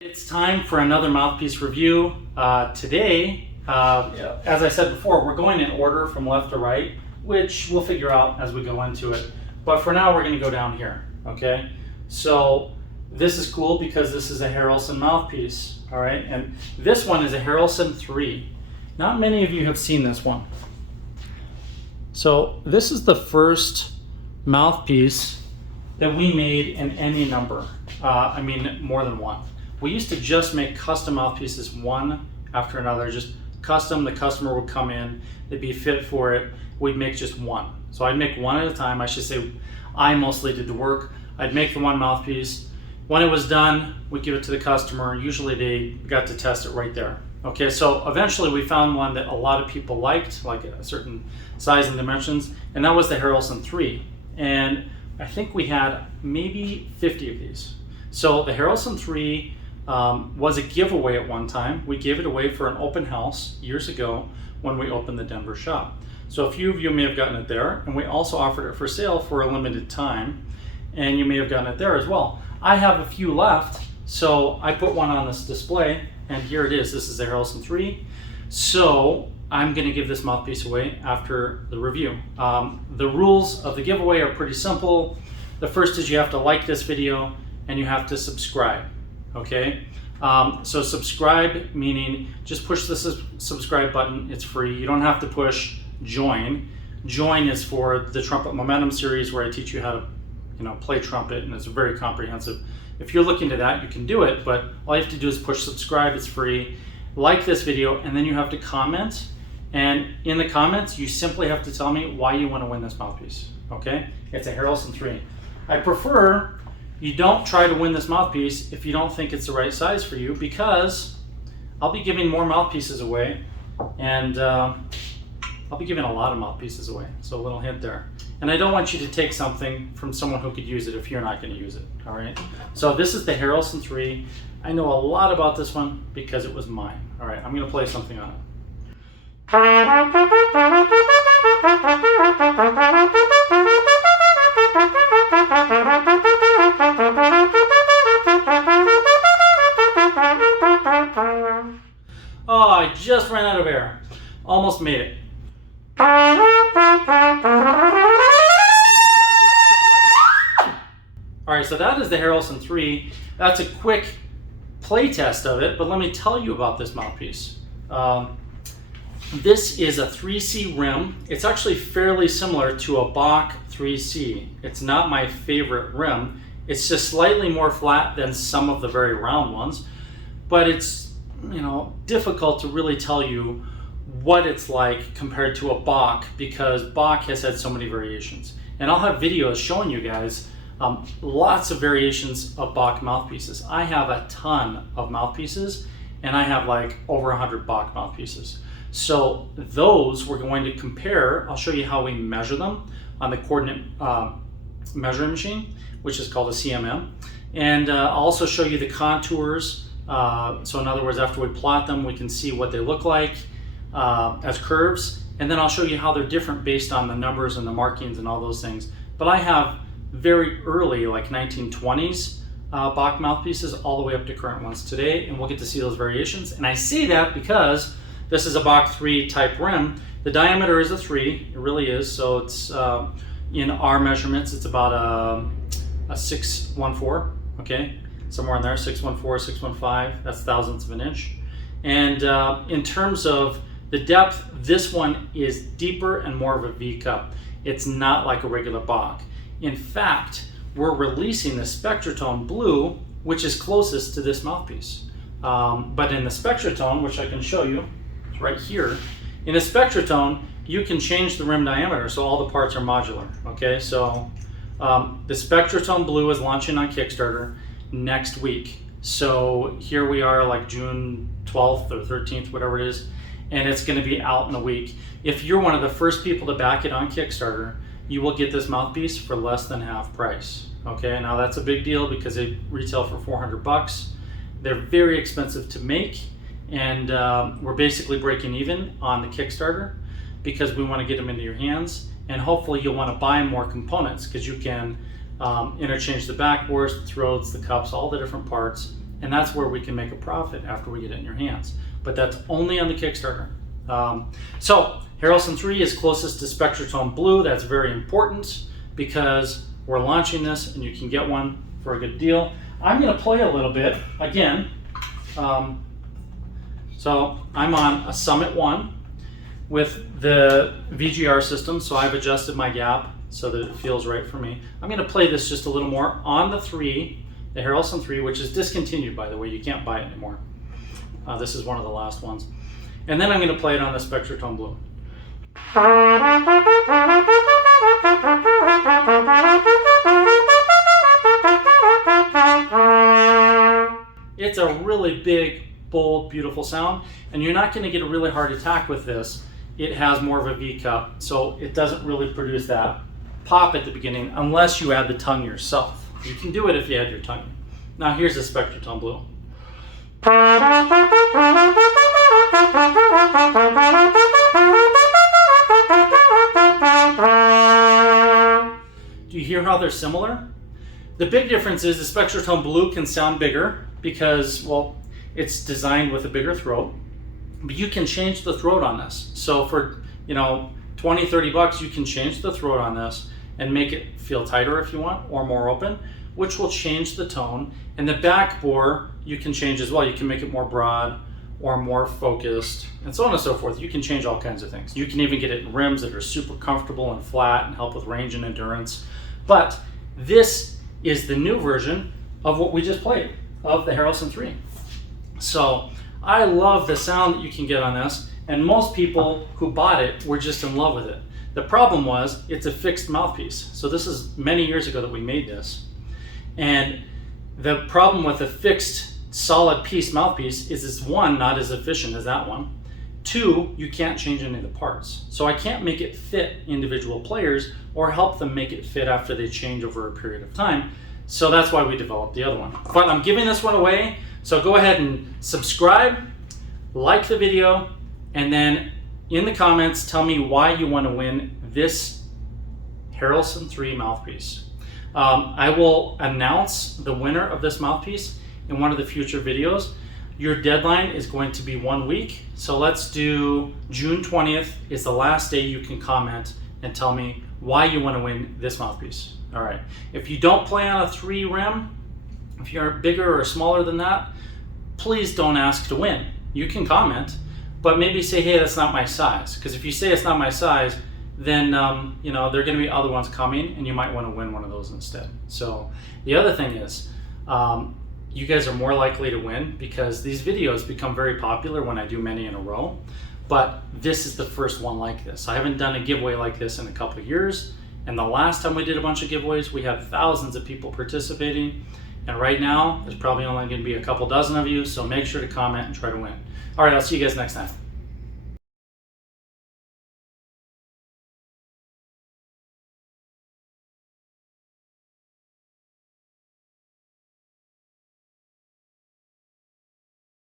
It's time for another Mouthpiece review. Today, as I said before, we're going in order from left to right, which we'll figure out as we go into it. But for now, we're going to go down here, okay? So this is cool because this is a Harrelson mouthpiece, all right? And this one is a Harrelson 3. Not many of you have seen this one. So this is the first mouthpiece that we made in any number. I mean, more than one. We used to just make custom mouthpieces one after another, just custom. The customer would come in, they'd be fit for it. We'd make just one. So I'd make one at a time. I should say I mostly did the work. I'd make the one mouthpiece. When it was done, we'd give it to the customer. Usually they got to test it right there. Okay, so eventually we found one that a lot of people liked, like a certain size and dimensions, and that was the Harrelson 3. And I think we had maybe 50 of these. So the Harrelson 3 was a giveaway at one time. We gave it away for an open house years ago when we opened the Denver shop. So a few of you may have gotten it there, and we also offered it for sale for a limited time, and you may have gotten it there as well. I have a few left, so I put one on this display, and here it is. This is the Harrelson 3. So I'm going to give this mouthpiece away after the review. The rules of the giveaway are pretty simple. The first is you have to like this video and you have to subscribe. Okay, so subscribe meaning just push the subscribe button. It's free. You don't have to push join. Join is for the Trumpet Momentum series where I teach you how to, play trumpet, and it's very comprehensive. If you're looking to that, you can do it, but all you have to do is push subscribe. It's free. Like this video, and then you have to comment. And in the comments, you simply have to tell me why you want to win this mouthpiece. Okay, it's a Harrelson 3. I prefer you don't try to win this mouthpiece if you don't think it's the right size for you, because I'll be giving more mouthpieces away, and I'll be giving a lot of mouthpieces away. So a little hint there. And I don't want you to take something from someone who could use it if you're not going to use it. All right. So this is the Harrelson 3. I know a lot about this one because it was mine. All right. I'm going to play something on it. Oh, I just ran out of air. Almost made it. All right, so that is the Harrelson 3. That's a quick play test of it, but let me tell you about this mouthpiece. This is a 3C rim. It's actually fairly similar to a Bach 3C. It's not my favorite rim. It's just slightly more flat than some of the very round ones, but it's difficult to really tell you what it's like compared to a Bach, because Bach has had so many variations. And I'll have videos showing you guys lots of variations of Bach mouthpieces. I have a ton of mouthpieces, and I have like over 100 Bach mouthpieces. So those we're going to compare. I'll show you how we measure them on the coordinate measuring machine, which is called a CMM. And I'll also show you the contours. So in other words, after we plot them, we can see what they look like as curves. And then I'll show you how they're different based on the numbers and the markings and all those things. But I have very early, like 1920s Bach mouthpieces all the way up to current ones today, and we'll get to see those variations. And I see that because this is a Bach 3 type rim. The diameter is a 3, it really is. So it's in our measurements, it's about a 614, okay? Somewhere in there, 614, 615, that's thousandths of an inch. And in terms of the depth, this one is deeper and more of a V cup. It's not like a regular Bach. In fact, we're releasing the Spectratone blue, which is closest to this mouthpiece. But in the Spectratone, which I can show you, it's right here. In the Spectratone, you can change the rim diameter, so all the parts are modular. Okay, so the Spectratone blue is launching on Kickstarter next week. So here we are, like June 12th or 13th, whatever it is, and it's going to be out in a week. If you're one of the first people to back it on Kickstarter, you will get this mouthpiece for less than half price. Okay, now that's a big deal because they retail for $400. They're very expensive to make, and we're basically breaking even on the Kickstarter because we want to get them into your hands, and hopefully you'll want to buy more components because you can interchange the backboards, the throats, the cups, all the different parts, and that's where we can make a profit after we get it in your hands. But that's only on the Kickstarter. So Harrelson 3 is closest to Spectratone Blue. That's very important because we're launching this and you can get one for a good deal. I'm going to play a little bit again. So I'm on a Summit 1 with the VGR system, so I've adjusted my gap so that it feels right for me. I'm going to play this just a little more on the 3, the Harrelson 3, which is discontinued, by the way. You can't buy it anymore. This is one of the last ones. And then I'm going to play it on the Spectratone Blue. It's a really big, bold, beautiful sound, and you're not going to get a really hard attack with this. It has more of a V cup, so it doesn't really produce that pop at the beginning unless you add the tongue yourself. You can do it if you add your tongue. Now here's the Spectratone Blue. Do you hear how they're similar? The big difference is the Spectratone Blue can sound bigger because, well, it's designed with a bigger throat, but you can change the throat on this. So for, you know, 20, 30 bucks, you can change the throat on this and make it feel tighter if you want, or more open, which will change the tone. And the back bore, you can change as well. You can make it more broad or more focused, and so on and so forth. You can change all kinds of things. You can even get it in rims that are super comfortable and flat and help with range and endurance. But this is the new version of what we just played, of the Harrelson 3. So I love the sound that you can get on this, and most people who bought it were just in love with it. The problem was it's a fixed mouthpiece. So this is many years ago that we made this. And the problem with a fixed solid piece mouthpiece is it's, one, not as efficient as that one. Two, you can't change any of the parts. So I can't make it fit individual players or help them make it fit after they change over a period of time. So that's why we developed the other one. But I'm giving this one away. So go ahead and subscribe, like the video, and then in the comments, tell me why you want to win this Harrelson 3 mouthpiece. I will announce the winner of this mouthpiece in one of the future videos. Your deadline is going to be 1 week. So let's do June 20th is the last day you can comment and tell me why you want to win this mouthpiece. All right. If you don't play on a 3 rim, if you're bigger or smaller than that, please don't ask to win. You can comment, but maybe say, hey, that's not my size. Because if you say it's not my size, then you know, there are going to be other ones coming, and you might want to win one of those instead. So the other thing is, you guys are more likely to win because these videos become very popular when I do many in a row. But this is the first one like this. I haven't done a giveaway like this in a couple of years. And the last time we did a bunch of giveaways, we had thousands of people participating. And right now, there's probably only going to be a couple dozen of you. So make sure to comment and try to win. All right, I'll see you guys next time.